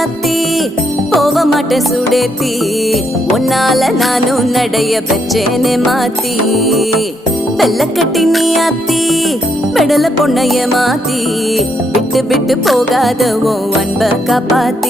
ராசாத்தி போக மாட்டேன் சுடேத்தி உன்னால நானும் நடைய பெற்றேனே மாத்தி வெள்ள கட்டி நீ ஆத்தி பெடல பொண்ணைய மாத்தி விட்டு விட்டு போகாத உன் அன்ப காப்பாத்தி